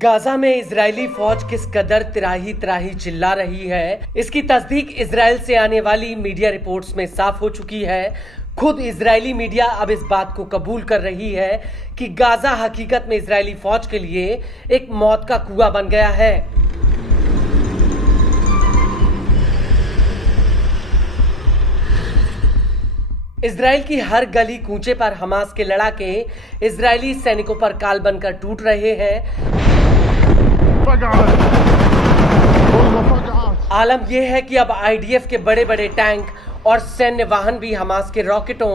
Gaza में Israeli फौज किस कदर त्राही त्राही चिल्ला रही है, इसकी तस्दीक इजराइल से आने वाली मीडिया रिपोर्ट्स में साफ हो चुकी है। खुद इजरायली मीडिया अब इस बात को कबूल कर रही है कि गाजा हकीकत में इजरायली फौज के लिए एक मौत का कुआं बन गया है। इजराइल की हर गली कूचे पर हमास के लड़ाके इजरायली सैनिकों पर काल बनकर टूट रहे हैं। आलम यह है कि अब आईडीएफ के बड़े बड़े टैंक और सैन्य वाहन भी हमास के रॉकेटों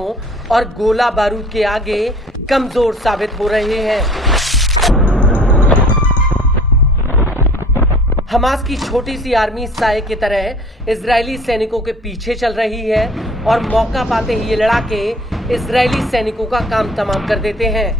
और गोला बारूद के आगे कमजोर साबित हो रहे हैं। हमास की छोटी सी आर्मी साए की तरह इजरायली सैनिकों के पीछे चल रही है और मौका पाते ही ये लड़ाके इजरायली सैनिकों का काम तमाम कर देते हैं।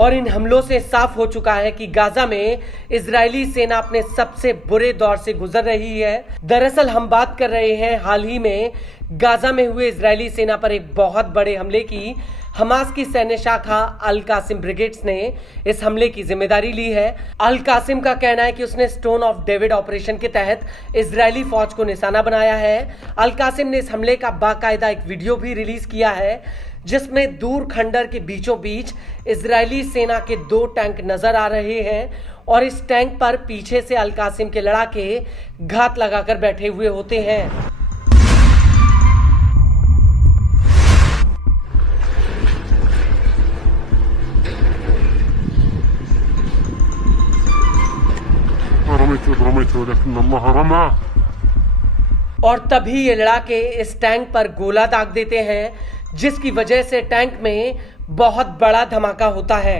और इन हमलों से साफ हो चुका है कि गाजा में इजरायली सेना अपने सबसे बुरे दौर से गुजर रही है। दरअसल हम बात कर रहे हैं हाल ही में गाजा में हुए इजरायली सेना पर एक बहुत बड़े हमले की। हमास की सैन्य शाखा अल कासिम ब्रिगेड्स ने इस हमले की जिम्मेदारी ली है। अल कासिम का कहना है कि उसने स्टोन ऑफ डेविड ऑपरेशन के तहत इजरायली फौज को निशाना बनाया है। अल कासिम ने इस हमले का बाकायदा एक वीडियो भी रिलीज किया है जिसमें दूर खंडर के बीचों बीच इजरायली सेना के 2 टैंक नजर आ रहे हैं और इस टैंक पर पीछे से अल कासिम के लड़ाके घात लगाकर बैठे हुए होते हैं। और तभी ये लड़ाके इस टैंक पर गोला दाग देते हैं जिसकी वजह से टैंक में बहुत बड़ा धमाका होता है।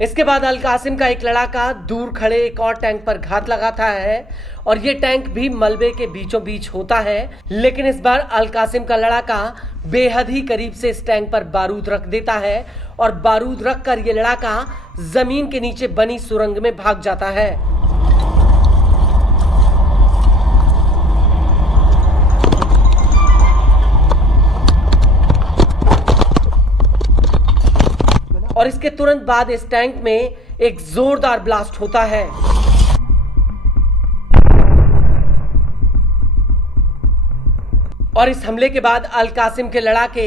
इसके बाद अल कासिम का एक लड़ाका दूर खड़े एक और टैंक पर घात लगाता है और ये टैंक भी मलबे के बीचों बीच होता है, लेकिन इस बार अल कासिम का लड़ाका बेहद ही करीब से इस टैंक पर बारूद रख देता है और बारूद रखकर ये लड़ाका जमीन के नीचे बनी सुरंग में भाग जाता है। और इसके तुरंत बाद इस टैंक में एक जोरदार ब्लास्ट होता है। और इस हमले के बाद अल कासिम के लड़ाके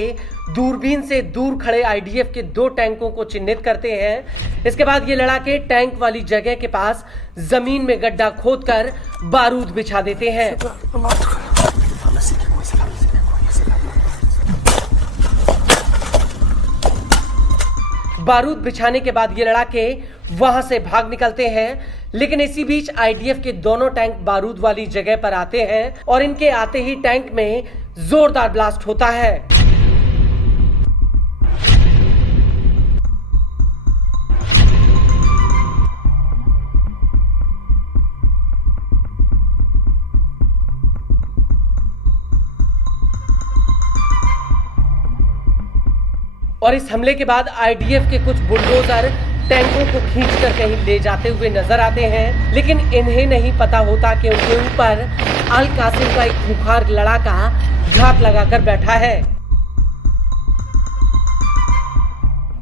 दूरबीन से दूर खड़े आईडीएफ के 2 टैंकों को चिन्हित करते हैं। इसके बाद ये लड़ाके टैंक वाली जगह के पास जमीन में गड्ढा खोदकर बारूद बिछा देते हैं। बारूद बिछाने के बाद ये लड़ाके वहां से भाग निकलते हैं, लेकिन इसी बीच आईडीएफ के दोनों टैंक बारूद वाली जगह पर आते हैं और इनके आते ही टैंक में जोरदार ब्लास्ट होता है। और इस हमले के बाद आईडीएफ के कुछ बुलडोजर टैंकों को खींचकर कहीं ले जाते हुए नजर आते हैं, लेकिन इन्हें नहीं पता होता कि उनके ऊपर अल कासिम का एक खूंखार लड़ाका घात लगाकर बैठा है।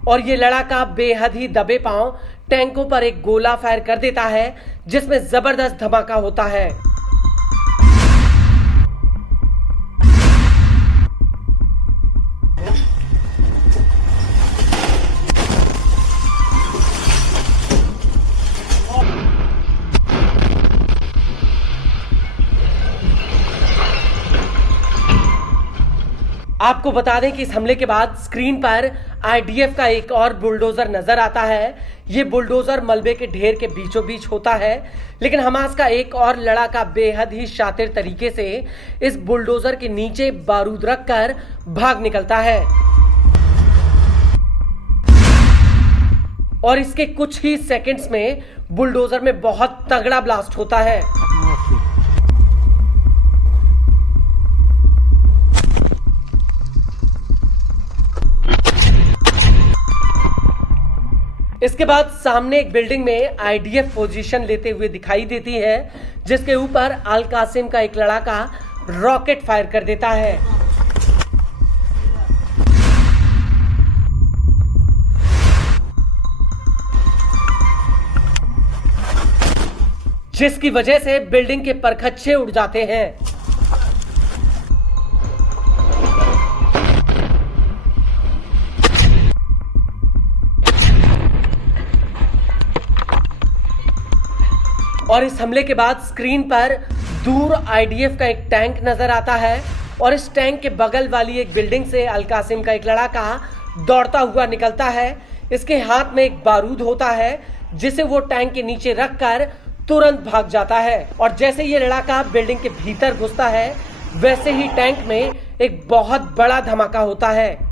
और ये लड़ाका बेहद ही दबे पांव टैंकों पर एक गोला फायर कर देता है जिसमें जबरदस्त धमाका होता है। आपको बता दें कि इस हमले के बाद स्क्रीन पर आईडीएफ का एक और बुलडोजर नजर आता है। ये बुलडोजर मलबे के ढेर के बीचों बीच होता है, लेकिन हमास का एक और लड़ाका बेहद ही शातिर तरीके से इस बुलडोजर के नीचे बारूद रखकर भाग निकलता है और इसके कुछ ही सेकंड्स में बुलडोजर में बहुत तगड़ा ब्लास्ट होता है। इसके बाद सामने एक बिल्डिंग में आईडीएफ पोजीशन लेते हुए दिखाई देती है, जिसके ऊपर अल कासिम का एक लड़ाका रॉकेट फायर कर देता है। जिसकी वजह से बिल्डिंग के परखच्चे उड़ जाते हैं। और इस हमले के बाद स्क्रीन पर दूर आईडीएफ का एक टैंक नजर आता है और इस टैंक के बगल वाली एक बिल्डिंग से अल कासिम का एक लड़ाका दौड़ता हुआ निकलता है। इसके हाथ में एक बारूद होता है, जिसे वो टैंक के नीचे रखकर तुरंत भाग जाता है। और जैसे ये लड़ाका बिल्डिंग के भीतर घुसता है, वैसे ही टैंक में एक बहुत बड़ा धमाका होता है।